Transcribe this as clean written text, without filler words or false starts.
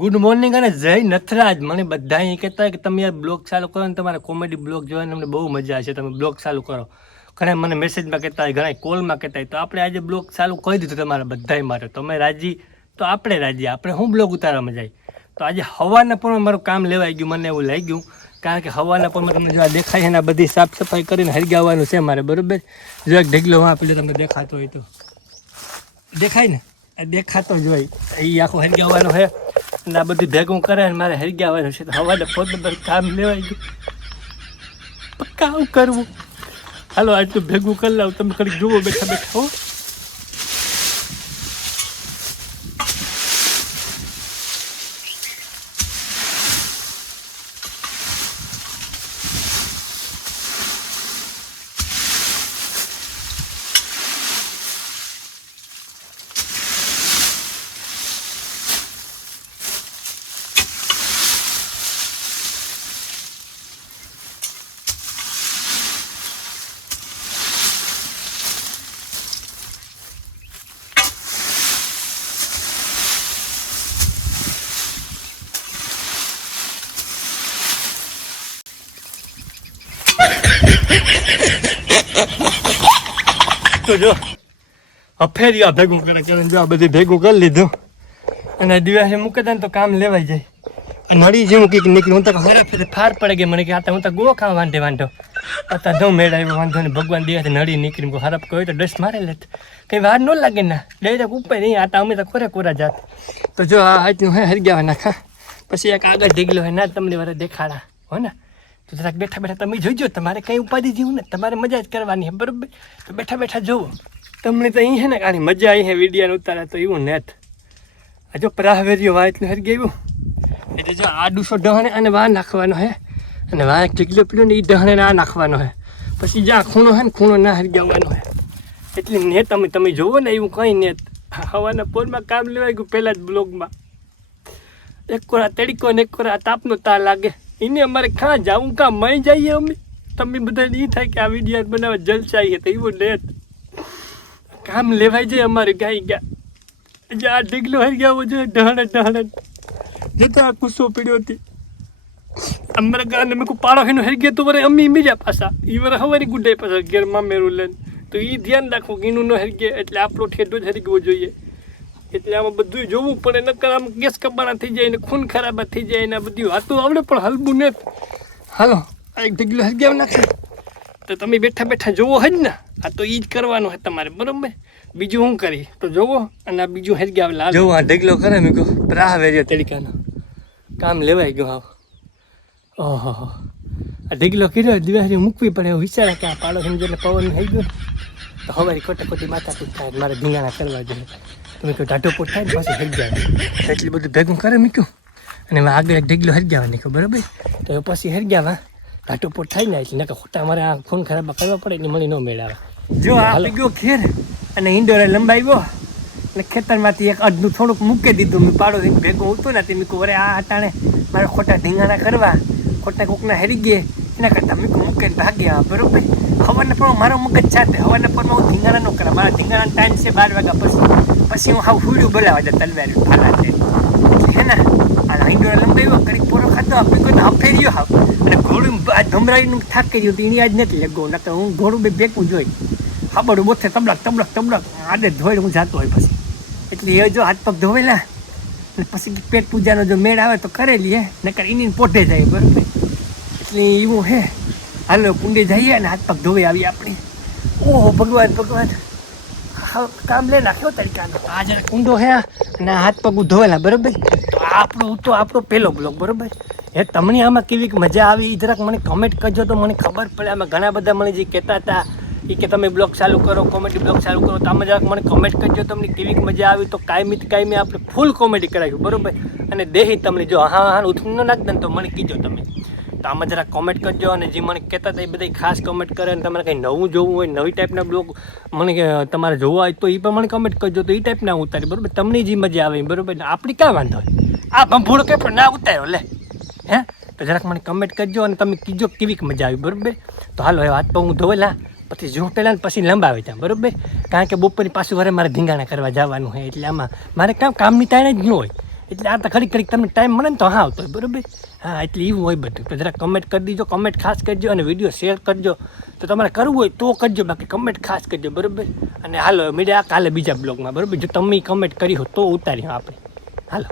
Good morning અને જય નથરાજ. મને બધા અહીં કહેતા હોય કે તમે યાર બ્લોગ ચાલુ કરો ને તમારા કોમેડી બ્લોગ જોવાની અમને બહુ મજા આવશે, તમે બ્લોગ ચાલુ કરો. ઘણા મને મેસેજમાં કહેતા હોય, ઘણા કોલમાં કહેતા હોય. તો આપણે આજે બ્લોગ ચાલુ કરી દીધું તમારા બધાય માટે. તમે રાજી તો આપણે રાજી, આપણે શું બ્લોગ ઉતારવામાં જાય. તો આજે હવાના પણ મારું કામ લેવાઈ ગયું, મને એવું લાગ્યું. કારણ કે હવાના પણ તમને જો દેખાય છે ને બધી સાફ સફાઈ કરીને હરગાવવાનું છે મારે, બરાબર. જો એક ઢગલો વાં પેલો તમને દેખાતો હોય તો દેખાય ને, દેખાતો જ હોય એ આખો હરગાવવાનો છે. અને આ બધું ભેગું કરે ને મારે હરગાવવાનું છે. તો હવાને પોતે કામ લેવાઈ ગયું, કામ કરવું. હાલો આટલું ભેગું કરી લાવું, તમે ખરી જુઓ બેઠા બેઠા હો. તો જો અફેરિયા ભેગું કરે જો આ બધી ભેગું કરી લીધું અને દિવસે મૂકે ને તો કામ લેવાઈ જાય. નળી જેવું કંઈક નીકળ્યું, હું તો હરે ફાર પડે ગઈ મને કે આ હું તો ગો ખાવા વાંધો અત્યારે ન મેળાવ્યો વાંધો ને ભગવાન દિવસે નળી નીકળી હરપ કહ્યું તો ડસ્ટ મારે લેત કંઈ વાર ન લાગે ને ડાયરેક્ટ ઉપર નહીં. આ તો અમે તો ખોરે કોરા જાત. તો જો આ આજનું હે હરગાવા નાખા. પછી એક આગળ ઢીગલો હોય ના તમને વારે દેખાડા હો ને. તો જરાક બેઠા બેઠા તમે જોઈજો, તમારે કંઈ ઉપાધિ જેવું ને, તમારે મજા જ કરવાની છે, બરાબર. તો બેઠા બેઠા જોવો તમને તો અહીં છે ને આની મજા આવી છે વિડીયાને ઉતારા. તો એવું નેત આ જો પ્રાહવેરીઓ વાં એટલું હરગાવ્યું એટલે જો આ ડૂસો ડહણે અને વાં નાખવાનો છે અને વાં એક ઢીગલો પીડ્યો ને એ ડહણે આ નાખવાનો છે. પછી જ્યાં ખૂણો છે ને ખૂણો ના હરગાવવાનો છે. એટલે નેત તમે જોવો ને એવું કંઈ નેત. હવાના પોરમાં કામ લેવાય ગયું પહેલાં જ બ્લોગમાં. એક કોરા તડીકો ને એક કોરા તાપનો તાર લાગે એને અમારે કાં જવું કાં મળી જઈએ અમે. તમે બધાને એ થાય કે આ વિડીયો બનાવવા જલસાઈએ તો એવું નેત કામ લેવાય જાય અમારે ગાઈ ગયા. જે આ ઢીગલો હરી ગયા જોઈએ ડહણે જતો આ કુસ્સો પીડ્યો હતી અમારા ગાને મેં કોઈ પાડો એનો હરી ગયા તો વરે અમી મીજા પાછા એ વરે હવારી ગુડાઈ પાછા ઘેરમાં મેરું લઈને. તો એ ધ્યાન રાખવું કે એનું ન હરી ગયા એટલે આપણો ઠેડો જ હરી ગવો જોઈએ. એટલે આમાં બધું જોવું પડે, નકર આમ ગેસ કબાણા થઈ જાય ને ખૂન ખરાબ થઈ જાય ને બધું હાથું આવડે પણ હલવું ને. હાલો આ એક ઢીગલો હરગાવ નાખે તો તમે બેઠા બેઠા જોવો જ ને. આ તો એ જ કરવાનું છે તમારે, બરાબર. બીજું શું કરી તો જોવો અને આ બીજું હરગાવ લાવ જોવો. આ ઢીગલો કરે મેં કહું પ્રાહવેર્યો તરીકાનો કામ લેવાઈ ગયો. આવ ઓહો આ ઢીગલો કર્યો દિવાળી મૂકવી પડે એવું વિચારે કે આ પાડો સમજે પવન થઈ ગયો તો હવારી ખોટી માથાકૂટ થાય મારે ધીંગાણા કરવા જોઈએ. તમે કહો ઢાઢો પોટ થાય ને પાછું હરગાવ એટલું બધું ભેગું કરે મૂક્યું અને આગળ એક ઢીગલો હરગાવા નીકળ્યો, બરાબર. તો પછી હરગાવા ઢાઢો પોટ થાય ને એટલે નકર ખોટા મારે આ ખૂન ખરાબ કરવા પડે એટલે મને ન મેળાવે. જો આ ગયો ખેર અને ઈંડોરે લંબાવ્યો અને ખેતરમાંથી એક અડધું થોડુંક મૂકી દીધું. મેં પાડો ભેગું હતું ને તે મેં કહું અરે આ અટાણે મારે ખોટા ધીંગાણા કરવા, ખોટા કોકના હરી ગયે એના કરતાં મેં મૂકીને ભાગ્યા, બરાબર. હવાને પણ મારો મગજ સાથે હવાને પણ હું ધીંગાણા ન કરા. મારા ધીંગાણાનો ટાઈમ છે 12 વાગ્યા પછી હું હાવ હુડ્યું બોલાવા જાય તલવાર ફાલા છે હે ને. આ ઈંડોરે લંબાવ્યો કરી પૂરો ખાતો આપી કોઈ હફેર્યો હાવ અને ઘોડું આ ધમરાઈનું થાક કર્યું હતું એની આજ નથી લગો. નકર હું ઘોડું બે ભેગું જોઈ હાબડું બોથે તબડક આડે ધોઈ હું જાતો હોય પછી. એટલે એ જો હાથ પગ ધોવેલા અને પછી પેટ પૂજાનો જો મેળ આવે તો કરેલી હે, નકર એની પોટે જાય, બરાબર. એટલે એવું હે હાલો કુંડે જઈએ અને હાથ પગ ધોઈ આવીએ આપણે. ઓહો ભગવાન કામ લે નાખ્યો તરીકાનો. આ જરા કુંડો હે અને હાથ પગ ધોવેલા, બરાબર. તો આપણો પહેલો બ્લોગ, બરાબર. એ તમને આમાં કેવી મજા આવી એ જરાક મને કમેન્ટ કરજો તો મને ખબર પડે. આમાં ઘણા બધા મને જે કહેતા હતા એ કે તમે બ્લોગ ચાલુ કરો, કોમેડી બ્લોગ ચાલુ કરો. તો આમાં જરાક મને કમેન્ટ કરજો તમને કેવી મજા આવી. તો કાયમી આપણે ફૂલ કોમેડી કરાવ્યું, બરાબર. અને દેહી તમને જો હા ઉઠું ન નાખ દે તો મને કીજો તમે. તો આમાં જરાક કોમેન્ટ કરજો અને જે મને કહેતા હતા એ બધા ખાસ કમેન્ટ કરે. અને તમારે કંઈ નવું જોવું હોય, નવી ટાઈપના બ્લોગ મને તમારે જોવા હોય તો એ પણ મને કમેન્ટ કરજો. તો એ ટાઈપના ઉતારી, બરાબર. તમને જે મજા આવે, બરાબર. આપણી કાંઈ વાંધો હોય આ ભંભૂળો કે પણ ના ઉતાર્યો લે હે. તો જરાક મને કમેન્ટ કરજો અને તમે કીજો કેવી મજા આવી, બરાબર. તો હાલો હવે હાથ પગ હું ધોયેલા પછી જો પહેલાં પછી લંબાવી ત્યાં, બરાબર. કારણ કે બપોરની પાછું વારે મારે ધીંગાણા કરવા જવાનું હોય એટલે આમાં મારે કામની તાણે જ ન હોય. એટલે આ તો ઘડીક તમને ટાઈમ મળે ને તો હા આવતો હોય બરાબર. હા એટલે એવું હોય બધું. તો જરા કમેન્ટ કરી દીજો, કમેન્ટ ખાસ કરજો અને વિડીયો શેર કરજો. તો તમારે કરવું હોય તો કરજો, બાકી કમેન્ટ ખાસ કરજો બરાબર. અને હાલો મળ્યા કાલે બીજા બ્લોગમાં બરાબર. જો તમે કમેન્ટ કરી હોય તો ઉતારી આપણે. હાલો.